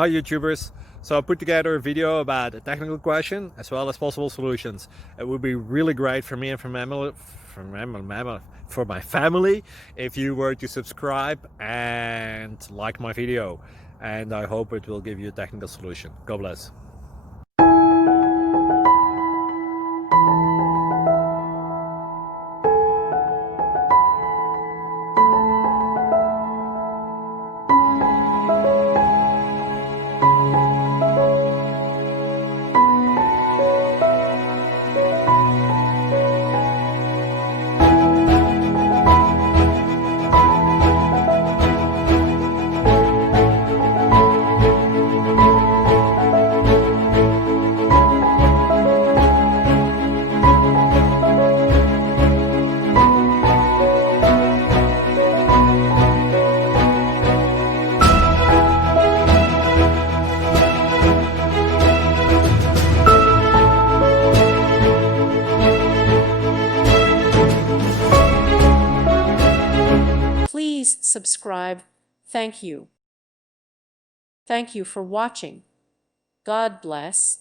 Hi YouTubers. So I put together a video about a technical question as well as possible solutions. It would be really great for me and for my family if you were to subscribe and like my video, and I hope it will give you a technical solution. God bless. Please subscribe. Thank you. Thank you for watching. God bless.